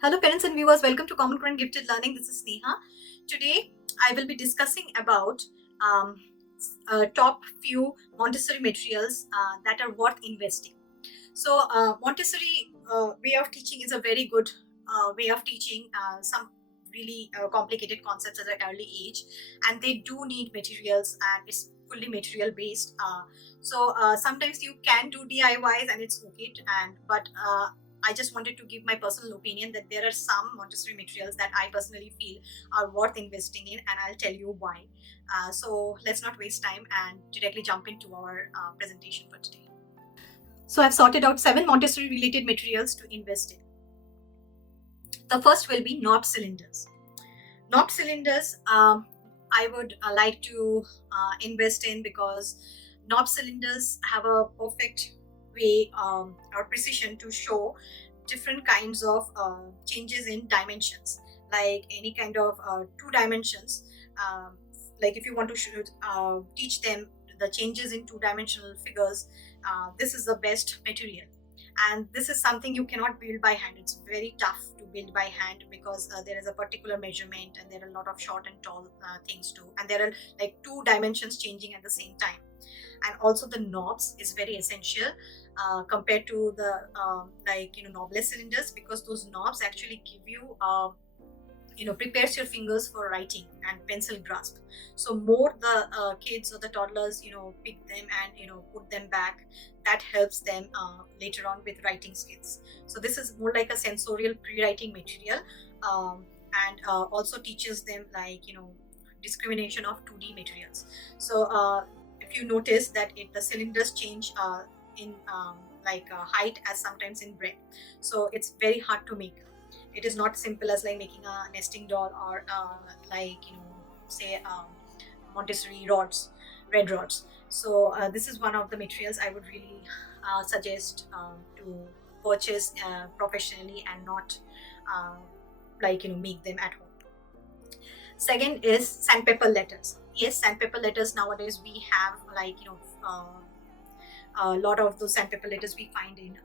Hello parents and viewers, welcome to Common Core and Gifted Learning. This is Neha. Today I will be discussing about um, top few Montessori materials that are worth investing. So Montessori way of teaching is a very good way of teaching some really complicated concepts at an early age, and they do need materials, and it's fully material based. So sometimes you can do DIYs and it's okay, but I just wanted to give my personal opinion that there are some Montessori materials that I personally feel are worth investing in, and I'll tell you why. So let's not waste time and directly jump into our presentation for today. So I've sorted out 7 Montessori related materials to invest in. The first will be knob cylinders. Knob cylinders I would like to invest in because knob cylinders have a perfect way or precision to show different kinds of changes in dimensions, like any kind of 2 dimensions. Like if you want to teach them the changes in 2-dimensional figures, this is the best material. And this is something you cannot build by hand. It's very tough to build by hand because there is a particular measurement, and there are a lot of short and tall things too, and there are like 2 dimensions changing at the same time. And also the knobs is very essential compared to the knobless cylinders, because those knobs actually give you prepares your fingers for writing and pencil grasp. So more the kids or the toddlers pick them and put them back, that helps them later on with writing skills. So this is more like a sensorial pre-writing material, and also teaches them discrimination of 2D materials. So if you notice that the cylinders change in height as sometimes in breadth, so it's very hard to make. It is not simple as like making a nesting doll or say Montessori rods, red rods. So this is one of the materials I would really suggest to purchase professionally and not make them at home. Second is sandpaper letters. Yes, sandpaper letters nowadays we have a lot of those sandpaper letters we find in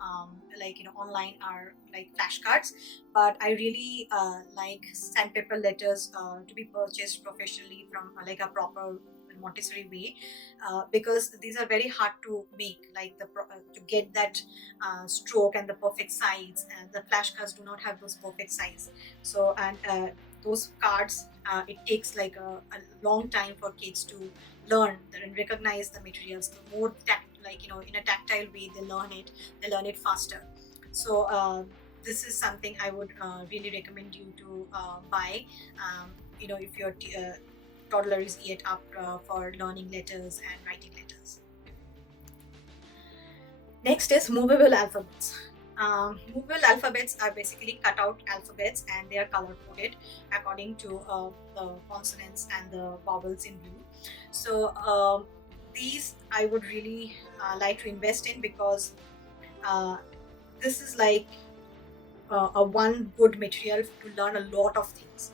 online are like flashcards, but I really like sandpaper letters to be purchased professionally from a proper Montessori way, because these are very hard to make, to get that stroke and the perfect size, and the flashcards do not have those perfect size. So and those cards, it takes like a long time for kids to learn and recognize the materials. The more in a tactile way they learn it faster. So this is something I would really recommend you to buy, if your toddler is yet up for learning letters and writing letters. Next is movable alphabets. Movable alphabets are basically cut out alphabets, and they are color coded according to the consonants and the vowels in blue. So these I would really like to invest in, because this is like a one good material to learn a lot of things,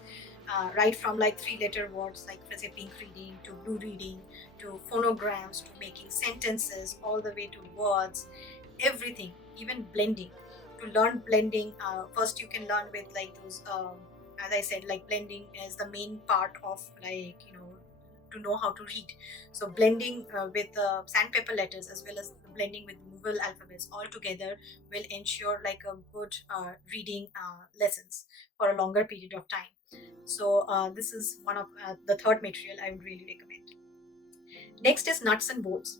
right from like 3-letter words like let's say pink reading to blue reading to phonograms to making sentences, all the way to words, everything, even blending. To learn blending, first you can learn with like those as I said, like blending is the main part of to know how to read. So blending with sandpaper letters as well as blending with movable alphabets all together will ensure like a good reading lessons for a longer period of time. So this is one of the third material I would really recommend. Next is nuts and bolts.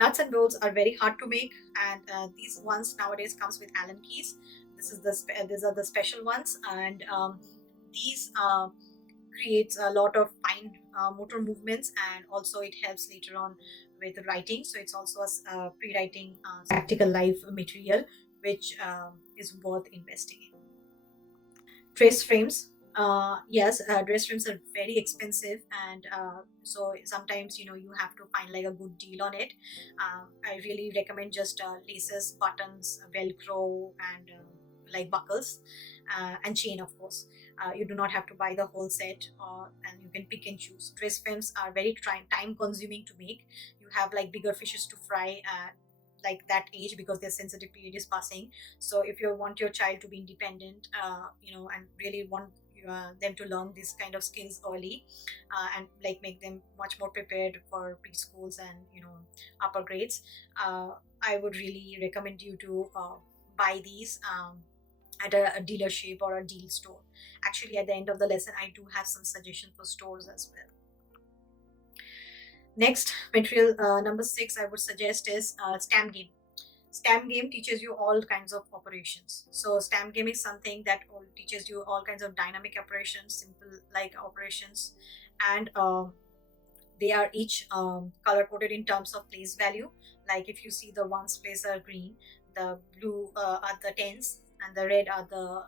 Nuts and bolts are very hard to make, and these ones nowadays comes with Allen keys. These are the special ones, and these creates a lot of fine motor movements, and also it helps later on with writing. So it's also a pre-writing practical life material, which is worth investing in. Trace frames. Yes, dress frames are very expensive, and so sometimes you have to find like a good deal on it. I really recommend just laces, buttons, velcro, and like buckles, and chain, of course. You do not have to buy the whole set, and you can pick and choose. Dress frames are very time consuming to make. You have like bigger fishes to fry, like that age, because their sensitive period is passing. So if you want your child to be independent, and really want them to learn this kind of skills early, and like make them much more prepared for preschools and upper grades, I would really recommend you to buy these at a dealership or a deal store. Actually, at the end of the lesson, I do have some suggestions for stores as well. Next material, number 6, I would suggest is stamp game. Stamp game teaches you all kinds of operations. So stamp game is something that teaches you all kinds of dynamic operations, simple like operations, and they are each color coded in terms of place value. Like if you see, the ones place are green, the blue are the tens, and the red are the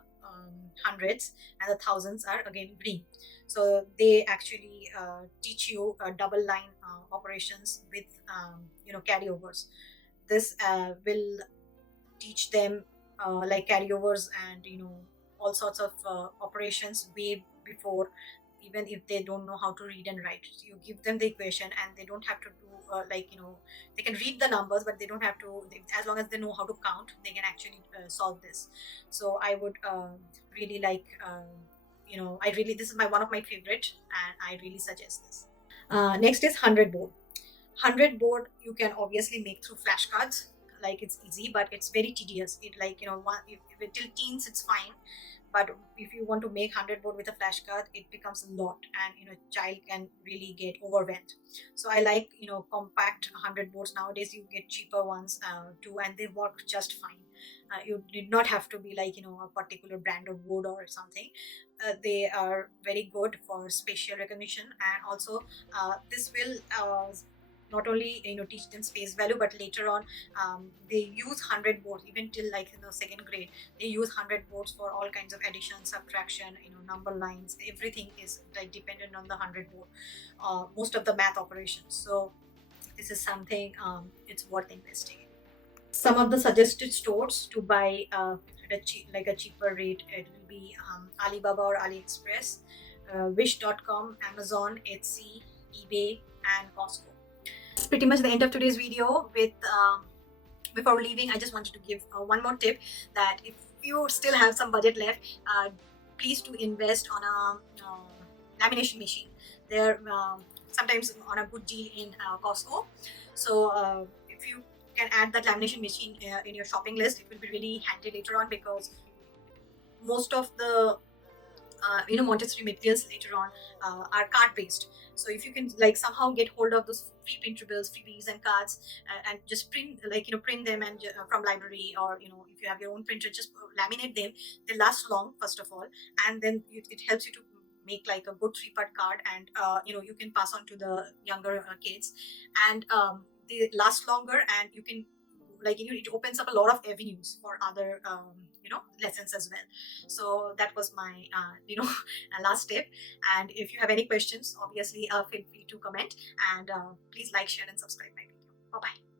hundreds, and the thousands are again green. So they actually teach you double line operations with carryovers. This will teach them like carryovers and all sorts of operations way before, even if they don't know how to read and write. So you give them the equation and they don't have to do they can read the numbers, but they don't have to, as long as they know how to count, they can actually solve this. So I would really like this is one of my favorite, and I really suggest this. Next is 100 board. 100 board you can obviously make through flashcards. Like, it's easy, but it's very tedious. It if till teens it's fine, but if you want to make 100 board with a flashcard, it becomes a lot, and child can really get overwhelmed. So I like compact 100 boards. Nowadays you get cheaper ones too, and they work just fine. You did not have to be like a particular brand of board or something. They are very good for spatial recognition, and also this will not only teach them space value, but later on they use 100 boards even till like second grade. They use 100 boards for all kinds of addition, subtraction, number lines. Everything is like dependent on the 100 board, most of the math operations. So this is something it's worth investing in. Some of the suggested stores to buy at a cheaper rate, it will be Alibaba or AliExpress, Wish.com, Amazon, Etsy, eBay, and Costco. It's pretty much the end of today's video. With before leaving, I just wanted to give one more tip, that if you still have some budget left, please do invest on a lamination machine. They're sometimes on a good deal in Costco. So if you can add that lamination machine in your shopping list, it will be really handy later on, because most of the Montessori materials later on are card based. So if you can like somehow get hold of those free printables, freebies and cards, and just print them and from library, or if you have your own printer, just laminate them. They last long, first of all, and then it helps you to make like a good 3-part card, and you can pass on to the younger kids, and they last longer, and you can it opens up a lot of avenues for other lessons as well. So that was my last tip. And if you have any questions, obviously feel free to comment, and please like, share and subscribe my video. Bye bye.